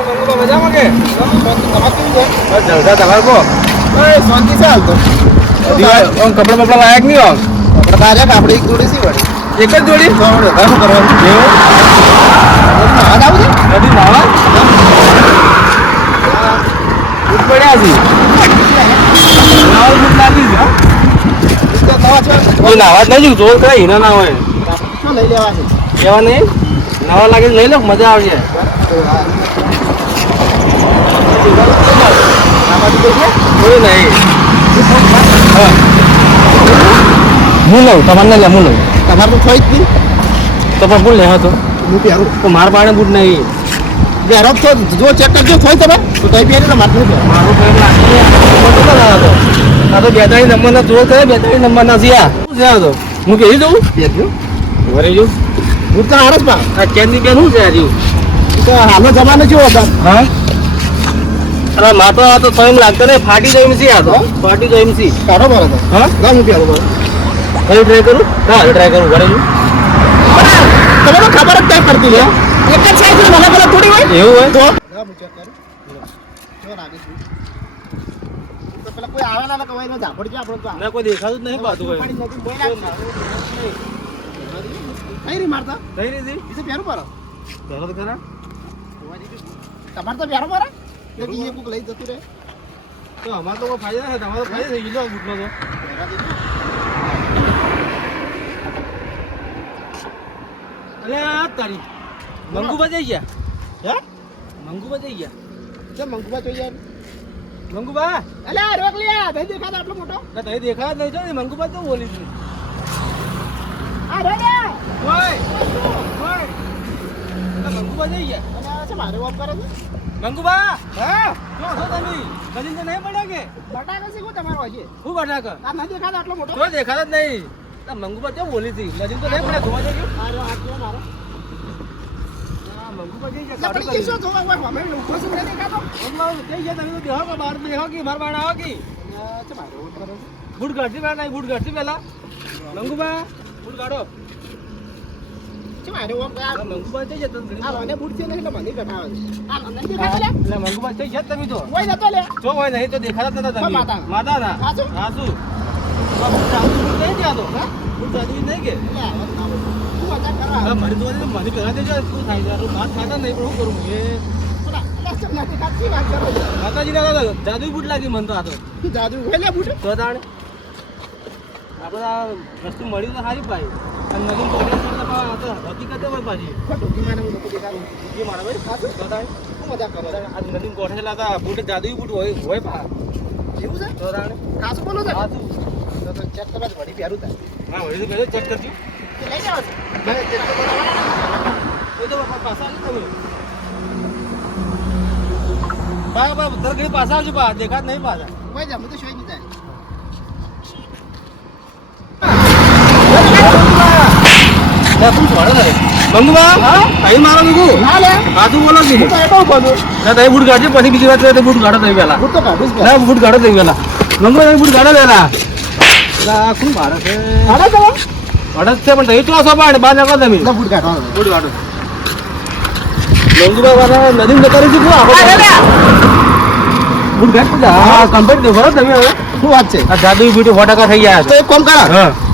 મજામાં કે જલસા તમારે કો શાંતિ છે હાલ તો કપડા બપડા લાયક નહીં આમ તારે આપણે એક જોડી સી વળી એક જ જોડી શું કરવાનું એવું નાવા આવું છે નદી નાવા ઉઠ પડ્યા છે નાવા ઉઠ લાગી છે નાવા જ નહીં જોર કઈ હિના ના હોય શું લઈ લેવા છે લેવા નહીં નાવા લાગે લઈ લો મજા આવશે કોઈ નહીં હું લઉં તમારે લે હું લઉં તમારે તો થઈ જ નહીં તો પણ બોલ લે હતો હું પહેરું તો મારા પાડે બૂટ નહીં પહેરો તો જો ચેક કરજો થઈ તમે તો તઈ પહેરી તો મારે નહીં મારું પહેર આ તો બેતાળી નંબરના ચોર કરે બેતાળી નંબરના છે આ શું છે તો હું કહી દઉં પહેરજો વરી જો હું તો હારસ પા આ કેન્ડી બેન શું છે હજુ તો હાલનો જમાનો કેવો હતો હા અરે માતો આ તો સ્વયં લાગતો ને ફાટી જાય છે આ તો ફાટી જાય છે કાઢો મારો તો હા ના હું પહેરો કઈ ટ્રાય કરું હા ટ્રાય કરું ઘરે જુ તમે તો ખબર જ કઈ પડતી લે એક જ સાઈઝ મને પેલા થોડી હોય એવું હોય તો ના હું ચેક કરું જો લાગે છે તો પેલા કોઈ આવે ના કવાય નો ઝાપડ કે આપણો તો ના કોઈ દેખાતું જ નહીં પાતું હોય કઈ રી મારતા કઈ રી દી ઇસે પહેરો પારો પહેરો તો કરા તમાર તો પહેરો પારા લેકી એ બુક લઈ જતું રે તો અમાર તો કોઈ ફાયદા નથી તમારો ફાયદા થઈ ગયો બુકનો તો અરે આ તારી મંગુબા જઈ ગયા હે મંગુબા જઈ ગયા કે મંગુબા જોઈ જાય મંગુબા અલે રોક લ્યા ભાઈ દેખાતો આટલો મોટો ના તઈ દેખાય નહીં જો મંગુબા તો બોલી છે આ રેડે ઓય ઓય મંગુબા જઈ ગયા અને આ છે મારે વાપ કરે છે મંગુબા હા જો છો તમે ગલીન તો નહીં પડ્યા કે બટાકા છે કો તમારો હજી હું બટાકા આ નથી દેખાતો આટલો મોટો જો દેખાતો જ નહીં આ મંગુબા તો બોલી હતી ગલીન તો નહીં પડ્યા ધોવા જઈ ગયો આ જો મારો મંગુબા જઈ ગયા કાઢો કરી શું ધોવા હોય અમે ઉભો છું નહીં દેખાતો મંગુબા જઈ ગયા તમે તો દેહો કે બહાર દેહો કે માર બાણ આવો કે છે મારો વાપ કરે બૂટ ગાડી પેલા નહીં બૂટ ગાડી પેલા મંગુબા બૂટ ગાડો છે મારો વાપ આ મંગુબા જઈ જતા આ મને બૂટ છે નહીં એટલે મને કટાવે આ મને દેખાતો લે એટલે મંગુબા જઈ જતા તમે તો હોય જતો લે જો હોય નહીં તો દેખાતા નતા તમે માતા ના હાસુ બૂટ ચાલુ નહીં ગયા તો હા બૂટ ચાલુ નહીં કે મારી તો મને પેલા દેજો શું થાય યાર વાત ખાતા નહીં પણ શું કરું માતાજી ના જાદુ બૂટ લાગી મન તો આ તો જાદુ હોય બૂટ તો તાણે આપણે આ વસ્તુ મળ્યું તો સારી પાઈ અને નવીન કોલેજ કરતા તો હકીકત હોય પાછી ડોકી માને લોકો દેખાડું કે મારા ભાઈ સાચું તો તાણે શું મજાક કરો આ નવીન કોઠેલા હતા બૂટ જાદુ બૂટ હોય પા એવું છે તો તાણે કાસુ બોલો છે સાચું તો ચેક કરવા વડી પહેરું તા હા વડી તો ચેક કરજો લઈ જાવ છે તો પાછા આવી તમે બા દરગડી પાછા આવજો બા દેખાત નહીં પાછા કોઈ જા હું તો શોઈ નહીં જાય લે તું છોડો ને મંગુબા હા કઈ મારો નીકુ ના લે સાચું બોલો કે હું તો એટો બોલું ના તઈ બૂટ ગાડજો પછી બીજી વાત તો બૂટ ગાડો તઈ પેલા બૂટ તો કાઢું ના બૂટ ગાડો તઈ પેલા મંગુબા તઈ બૂટ ગાડો લેલા આ કોણ મારે છે આડા તો અડસ છે પણ તઈ તો આસો પાડ બા નકો તમે બૂટ ગાડો બૂટ ગાડો મંગુબા વાળા નદીમ જતા રહી છું આપણે બૂટ ગાડ હા કમ્પ્લીટ દો બરો તમે હવે શું વાત છે આ જાદુ બૂટ ફટાકા થઈ ગયા તો એક કામ કરો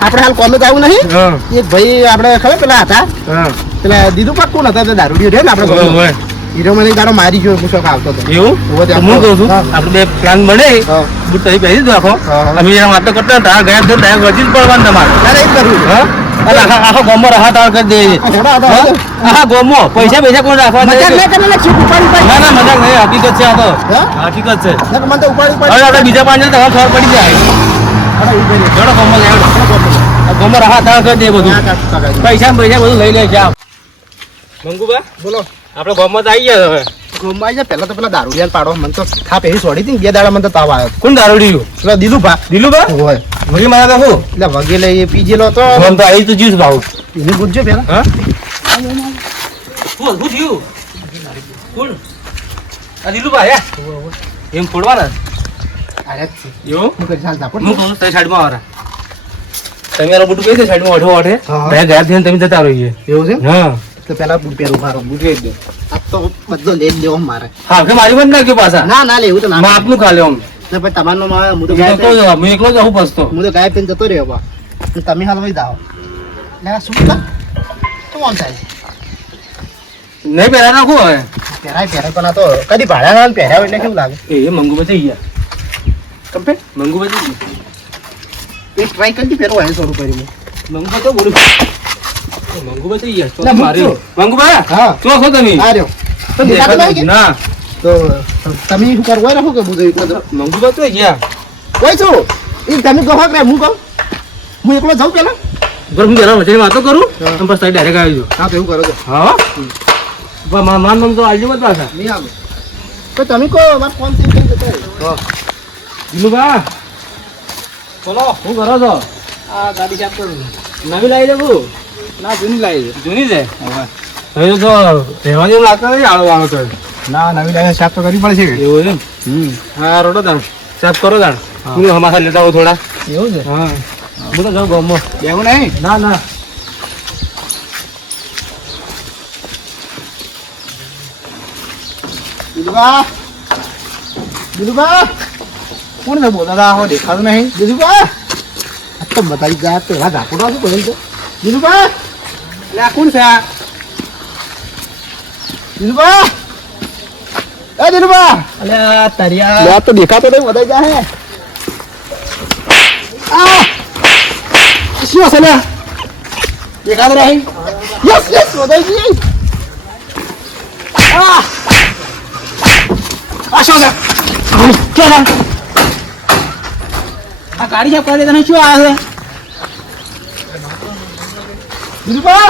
આપણે હાલ કોમે જાવું નહીં એક ભાઈ આપણે ખબર પેલા હતા પેલા દીદુ પાક કોણ હતા તે દારૂડિયો છે ને આપણે હીરો મને દારો મારી ગયો પૂછો આવતો હતો એવું હું કહું છું આપણે બે પ્લાન બને બૂટ તઈ પહેરી દો આખો અમે એના વાતો કરતા હતા ગયા તો ડાયરેક્ટ વજીલ પડવાનું તમારે અરે એ કર્યું હા આખો ગોમો રાહત આવ કરી દે આખા ગોમો પૈસા કોણ રાખવા મજાક લે કે ના મજાક નહીં હકીકત છે આ તો હકીકત છે મને તો ઉપાડી હવે આપણે બીજા પાંચ તો ખબર પડી જાય જોડો ગોમો લે ગોમો રાહત આવ કરી દે બધું પૈસા બધું લઈ લે જા મંગુબા બોલો આપણે ગોમો તો આવી ગયા હવે ગોમો આવી જાય પહેલા તો પેલા દારૂડિયા પાડો મને તો થાપ એવી છોડી હતી 2 દાડા મને તો તાવ આવ્યો કોણ દારૂડિયું પેલા દિલુભા હોય વગી મારા તો એટલે વગી લઈ પીજેલો તો મન તો આવી તો જ્યુસ ભાવ એને પૂછજો પેલા હા શું થયું કોણ આ દિલુભા હે એમ ફોડવાના અરે યો હું કરી ચાલતા પણ હું કહું તે સાઈડમાં આવરા તમારો બૂટ કઈ છે સાઈડમાં ઓઢો ઓઢે બે ગયા થઈને તમે જતા રહીએ એવું છે હા તો પેલા બૂટ પહેરું મારો બૂટ વેચ દો તો બધો લે જ દેવો મારે. હા કે મારી બંધ નાખ્યો પાછા. ના લેવું તો ના. આપનું ખાલે આમ. ને ભાઈ તમારનો માં હું તો હું એકલો જ આવું પસ્તો. હું તો ગાય પીને જતો રહ્યો બા. તમે હાલ વઈ જાઓ. લે શું કર? શું આમ થાય? નહીં પહેરા નાખું હવે. પહેરાય પણ આ તો કદી ભાડા ના પહેરાવ એટલે કેવું લાગે? એ મંગુ બચી ગયા. કંપે મંગુ બચી ગયું. એક ટ્રાય કરી પહેરવો હે 100 રૂપિયા. મંગુ તો બોલું. મંગુ બચી ગયા. તો મારી મંગુ બા. હા. તો છો તમે? આ રહ્યો. તો દેખાતો નહીં કે? ના. તો તમે શું કરવો રાખો કે બધું એટલો તો મંગુ બચી ગયા. કોઈ છું એ તમે કહો કે હું કહું હું એકલો જાઉં પેલા પર હું જરા વચ્ચે વાતો કરું અને પછી ડાયરેક્ટ આવી જાઉં. હા તો એવું કરો છો હા માન મમ તો આવજો મત પાછા નહીં આવે તો તમે કહો મારે ફોન થી જતો રહ્યો દિલુભા બોલો શું કરો છો? આ ગાડી સાફ કરું નવી લાવી દેવું? ના જૂની લાવી છે. જૂની છે હવે તો રહેવા જેવું લાગતો નથી આળો વાળો તો. ના નવી લાવી સાફ તો કરવી પડશે એવું એમ? હા રોડો તાણ સાફ કરો તાણ હું હમાસા લેતા આવું થોડા. એવું છે? હા હું તો જાઉં ગામમાં. એવું નહીં ના દિલુભા કોણ છે બોલતા હતા આવો દેખાતો નહીં દિલુભા આ તો બતાવી ગયા પેલા ઝાપડો શું કહે છે દિલુભા એટલે આ કોણ છે આ દિલુભા એ દિલુભા અલે આ તરિયા તો દેખાતો નહીં બતાવી જાય આ શું હશે લે દેખાતો નહીં યસ બતાવી ગઈ શું છે ક્યાં આ ગાડી સાફ કરી તને શું આવે છે દિલુભા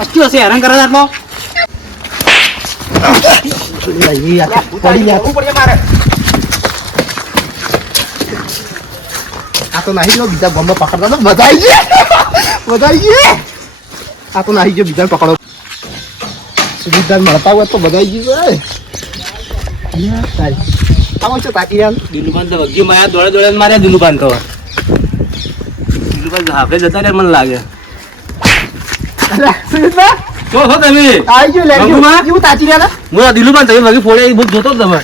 અસ્તી હશે હેરાન કરે આટલો આ તો નાહી ગયો બીજા ગમમાં પકડતા તો બધા આવી ગઈ આ તો નાહી ગયો બીજા પકડો સુવિધા મળતા હોય તો બધા આવી ગયું આવો છો તાકી યાર દિલુભાન તો વગી માયા દોડે માર્યા દિલુભાન તો દિલુભાન હાફે જતા રે મને લાગે. સુવિધા તો છો તમે આવી ગયો લે કેવું તાચી રહ્યા હું આ દિલુભાન તમે વગી ફોડે એ બુક જોતો જ તમે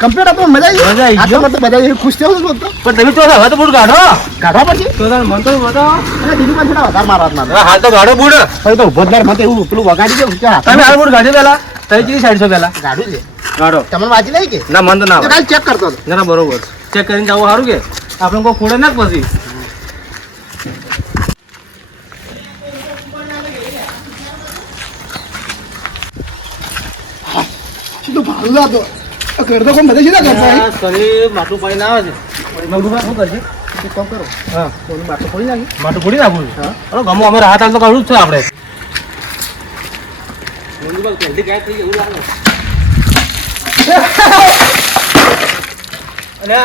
કમ્પ્લીટ આપણો મજા આવી ગયો તો બધા ખુશ થયો છો પણ તમે તો હવે તો બુટ કાઢવા પડશે તો તાર મન તો બતાવો અને દિલુભાન થોડા વધારે મારવા હાલ તો ગાડો બુટ હવે તો ઉભોદાર મત એવું પેલું વગાડી દે તમે હાલ બુટ ગાડી પેલા તઈ ચીની સાઈડ છો પેલા ગાડું છે ગાડો તમને વાંચી નહીં કે ના મન તો ના કાલ ચેક કરતો હતો ના બરોબર ચેક કરીને જાવ સારું કે આપણે કોઈ ફોડે ના પછી શું તો ભાડું લાતો ઘર તો કોઈ બધા સીધા કરતા શરીર માટલું પાણી ના આવે છે મંગુભાઈ શું કરશે કામ કરો હા કોનું માટલું ખોલી નાખી માટલું ફોડી નાખું હા અરે ગમો અમે રાહત હાલ તો કાઢવું જ છે આપણે મંગુભાઈ જલ્દી ગાયબ થઈ ગયું લાગે અરે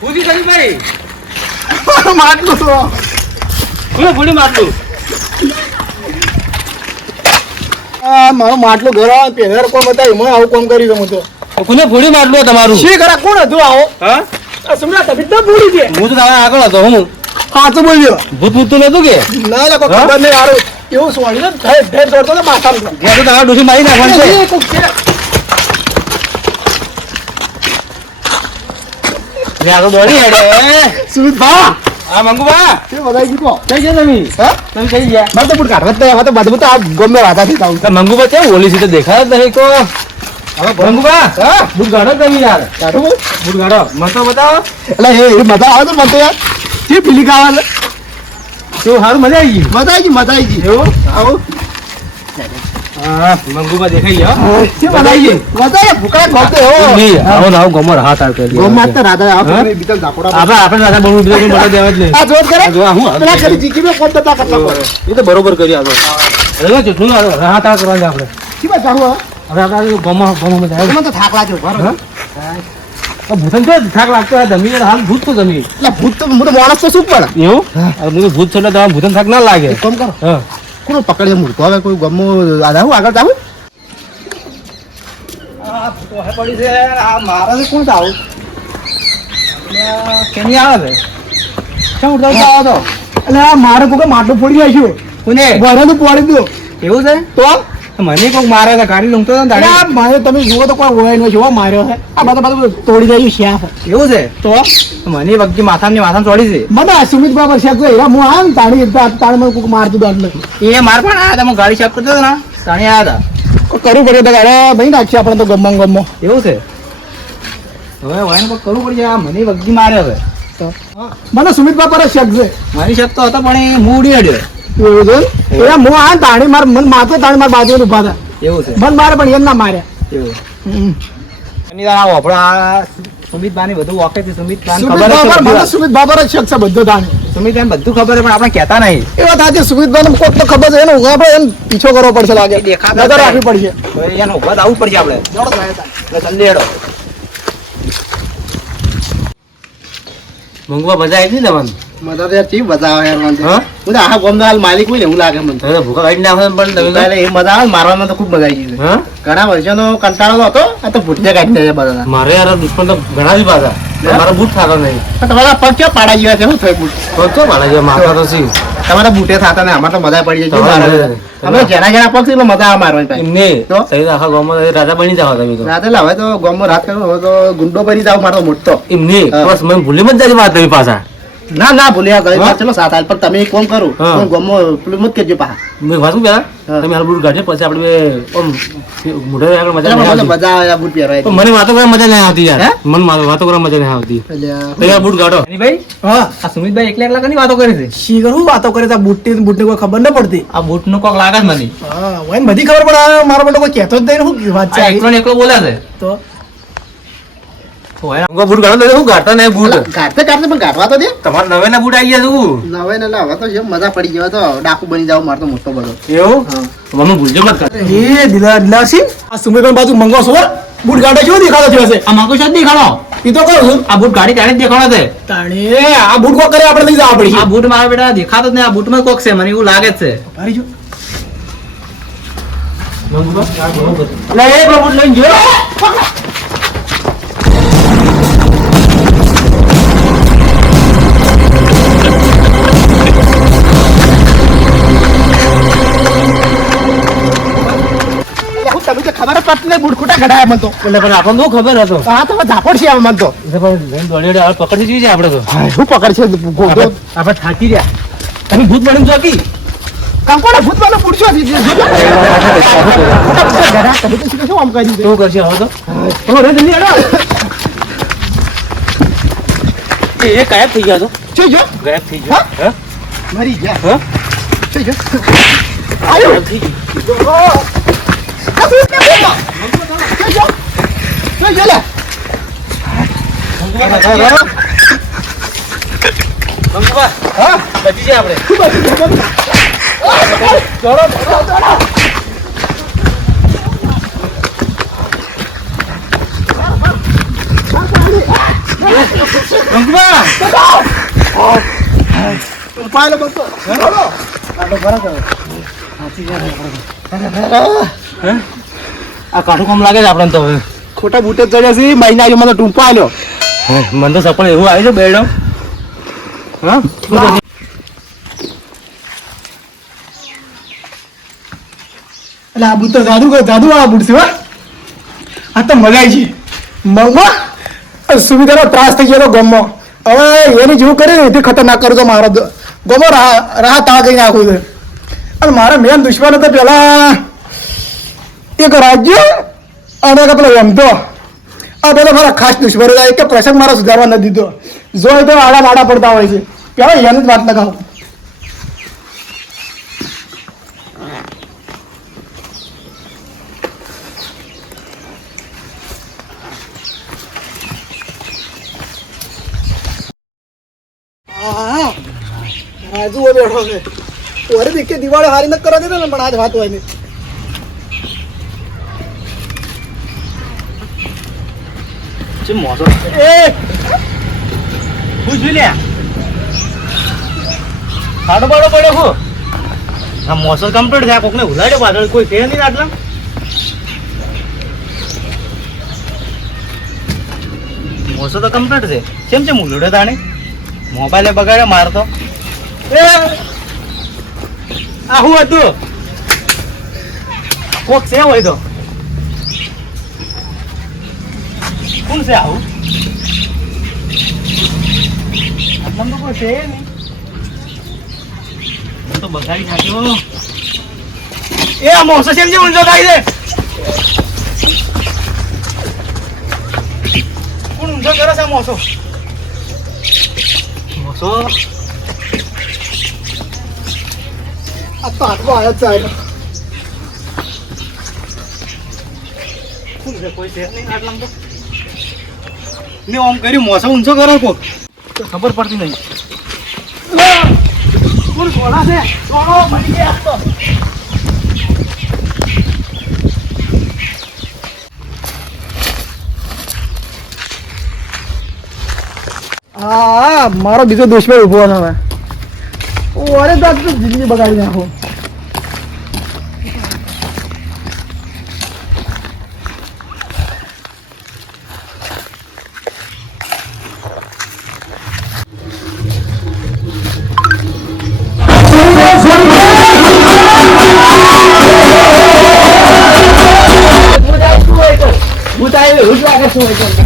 પૂછી કરી ભાઈ માટલું તો ફોડી માટલું મારું માટલું ઘર આવે પહેલા કોણ બતાવ્યું મેં આવું કામ કરી હું તો કોને ફોડી માટલું તમારું શી ખરા કોણ હતું આવો હા સમજા તબિયત તો પૂરી છે હું તો તમારા આગળ હતો હું હા તો બોલ્યો ભૂત ભૂત તો નતું કે ના ના કોઈ ખબર નહીં હારું એવું સોળી ને ઢેર દોડતો તો માથામાં ઘેર તો તમારા ડોસી મારી નાખવાનું છે લે આ તો દોડી હેડે સુમિત ભા આ મંગુબા તે બધાઈ ગયો કઈ ગયા તમે હા તમે કઈ ગયા મારે તો બુટ કાઢવા જ હવે તો બધું તો આ ગમે વાતા થી તાવ તો મંગુબા કેમ ઓલી સીધે દેખાય જ નહીં કો હવે મંગુબા હા બુટ ગાડો તમે યાર કાઢું બુટ ગાડો મને તો બતાવો એટલે એ મજા આવે તો મને તો યાર કે પીલી ખાવા તો સારું મજા આવી ગઈ મજા આવી ગઈ એવું આવો હા મંગુબા દેખાઈ ગયા કે મજા આવી ગઈ મજા ભૂકા ગોતે હો નહીં આવો ના ગમર હાથ આવ કરી ગોમ મારતા રાધા આપણે બીજા ઝાપડા આપણે રાધા બનવું બીજું મને દેવા જ નહીં આ જોત કરે જો હું પેલા કરી જીકી મે કોણ બતા કરતા એ તો બરોબર કરી આવો હવે જો શું રાહત આ કરવાનું આપણે કી બા જાવ હવે આપણે ગમો માં જાય મને તો થાક લાગ્યો બરાબર ભૂતન તો થાક લાગતો હોય જમીન હાલ ભૂત તો જમીન એટલે ભૂત તો મોટો માણસ તો શું પડે એવું હું ભૂત છે એટલે તમારે ભૂતન થાક ના લાગે કોમ કરો હા કોણ પકડે મૂર્તો હવે કોઈ ગમો આધા હું આગળ જાવ આ તો હે પડી છે આ મારા કોણ જાવ કેની આવે છે શું ઉઠાવતા આવો તો એટલે આ મારે કોઈ માટલું ફોડી નાખ્યું કોને ભરેલું પોડી દો એવું છે તો મને કોઈક મારે છે ગાડી લૂંટતો હતો ને મારે તમે જુઓ તો કોઈ હોય નહીં જોવા માર્યો છે આ બધું તોડી રહ્યું છે એવું છે તો મને વગી માથામાં ચોડી છે મને સુમિત બાબર શેક છે હું આમ તાણી મને કોઈક મારતું હતું એ માર પણ આ તમે ગાડી શેક કરતો હતો ને તાણી આવ્યા હતા કરવું પડે અરે ભાઈ નાખશે આપણે તો ગમો એવું છે હવે વાયન કોઈ કરવું પડશે આ મને વગી મારે હવે તો મને સુમિત બાબર શેક છે મારી શેક તો હતો પણ એ હું ઉડી હડ્યો એવું છે એ હું આ તાણી માર મન માથે તાણી માર બાજુ ઉભા હતા એવું છે મન મારે પણ એમ ના માર્યા એવું એની આ આપણા સુમિત બાની બધું વાકે છે સુમિત બાન ખબર છે મને સુમિત બાબર જ શક છે બધું તાણી સુમિત એમ બધું ખબર છે પણ આપણે કહેતા નહીં એ વાત આજે સુમિત બાને કોક તો ખબર છે એનો આપણે એમ પીછો કરવો પડશે લાગે નજર રાખવી પડશે એનો ઉભા આવવું પડશે આપણે જલ્દી હેડો મંગવા મજા આવી ને મને મજા તો ચી મજા આવે યાર મને હું આ ગોમદાલ માલિક હોય ને એવું લાગે મને તો ભૂખા કાઢી નાખે પણ તમે એ મજા આવે મારવામાં તો ખૂબ મજા આવી ગઈ હા ઘણા વર્ષોનો કંટાળો હતો આ તો ભૂટિયા કાઢી દે બધા મારે યાર દુશ્મન તો ઘણા જ પાછા મારા બૂટ થતા નહીં તમારા પગ ક્યાં પાડા જેવા છે શું થયું બૂટ પગ તો પાડા જેવા માથા તો સી તમારા બૂટે થતા ને અમારે તો મજા પડી જાય અમે જેના પગ છે મજા આવે મારવાની એમને સહી આખા ગામમાં રાજા બની જાવ તમે તો રાતે હવે તો ગામમાં રાત કરો હવે તો ગુંડો બની જાવ મારો મોટો એમને બસ મને ભૂલી મત જાય વાત તમે પાછા ના ના ભૂલ્યા ગઈ ચલો સાત હાલ પણ તમે એક કામ કરો ગમો પેલું મત કરજો પા મેં વાંચું પેલા તમે હાલ બૂટ કાઢે પછી આપણે મોઢે આગળ મજા મજા આવે બૂટ પહેરવાય મને વાતો કરવા મજા નહીં આવતી યાર મને વાતો કરવા મજા નહીં આવતી તમે બૂટ કાઢો ભાઈ હા આ સુમિતભાઈ એકલા એકલા કની વાતો કરે છે શી કરું વાતો કરે છે બૂટ ની કોઈ ખબર ન પડતી આ બૂટ નું કોક લાગે મને હા હોય બધી ખબર પડે મારો બેટો કોઈ કહેતો જ નહીં શું વાત છે એકલો બોલે છે તો બૂટ કાઢો હું કાઢતા નહીં બૂટ કાઢતે પણ કાઢવા તો દે તમારે નવે ના બૂટ આવી ગયા તું નવે ને હવે તો મજા પડી ગયો તો ડાકુ બની જાવ મારતો મોટો બધો એવું મને ભૂલજો મત કર એ દિલાસી આ સુમિતભાઈ બાજુ મંગો છો બૂટ ગાડે કેવો દેખાડો થયો છે આ મંગો શાદ દેખાડો એ તો કહું છું આ બૂટ ગાડી તાણે દેખાડો છે તાણે આ બૂટ કો કરે આપણે લઈ જવા પડી આ બૂટ મારા બેટા દેખાતો જ નહીં આ બૂટ માં કોક છે મને એવું લાગે છે મારી જો લે એ બૂટ લઈને જો ખબર પટલે બૂટ ખોટા ગઢાય મન તો એટલે પણ આપણને તો ખબર હતો હા તો ઝાપડ છે મન તો દોડી પકડી જોઈએ આપણે તો શું પકડ છે આપણે થાકી રહ્યા તમે ભૂત બની ચોકી કંકોડા ભૂત વાળો પૂછ્યો શું આમ કરી શું કરશે હવે તો જલ્દી હેડો એ ગાયબ થઈ ગયા તો જોઈ જો ગાયબ થઈ ગયા મરી ગયા હા જોઈ જો ગાયબ થઈ ગયું બચી જાય આપણે આ કાઠું કામ લાગે છે આપણને તો હવે ખોટા બૂટે ચડ્યા છે મહિના મને ટૂંપા આવ્યો મને તો સપન એવું આવ્યું છે બેડો હા એટલે આ બૂટ તો જાદુ વાળા બૂટ છે આ તો મજા આવી છે મગમાં સુવિધાનો ત્રાસ થઈ ગયો ગમો હવે એની જેવું કરે ને એથી ખતરનાક કરું તો મારો ગમો રાહત આ કઈ નાખું છે અને મારા મેન દુશ્મન હતા પેલા એક રાજ્ય અને પેલો એમતો આ બધા મારા ખાસ દુશ્મનો કે પ્રસંગ મારા સુધારવા નથી દીધો જો તો આડા માડા પડતા હોય છે પેલા એને જ વાત લગાવું રાજુ બેઠો છે ઓરે દેખે દિવાળી હારી ન કરવા દેતો ને પણ આજ વાત હોય ને ચમ મોસો એ હું જોઈ લે સાડો બાડો પડ્યો હું આ મોસર કમ્પ્લીટ થયા કોકને ઉલાડ્યો પાછળ કોઈ છે નહીં આટલા મોસો તો કમ્પ્લીટ છે કેમ છે ઉલડ્યો તાણે મોબાઈલે બગાડ્યો મારતો. એ આ હું હતું કોક છે હોય તો કોણ છે આવું? આટલામાં તો કોઈ છે નહીં. હું તો બગાડી નાખ્યો. એ આ મોસો છે જે ઊંધો થાય છે. કોણ ઊંધો કરે છે આ મોસો? મોસો આ તો આટલો આવ્યો ચાલ્યો. કોણ છે? કોઈ છે નહીં આટલામાં તો. મેં આમ કર્યું મોસો ઊંચો કરો કોક તો ખબર પડતી નહીં. કોણ ઘોડા છે? ઘોડો મળી ગયા તો. હા મારો બીજો દુશ્મન ઉભો છે હવે. ઓરે તો જિંદગી બગાડી નાખો. હું તો આવ્યો એવું જ લાગે શું હોય તો.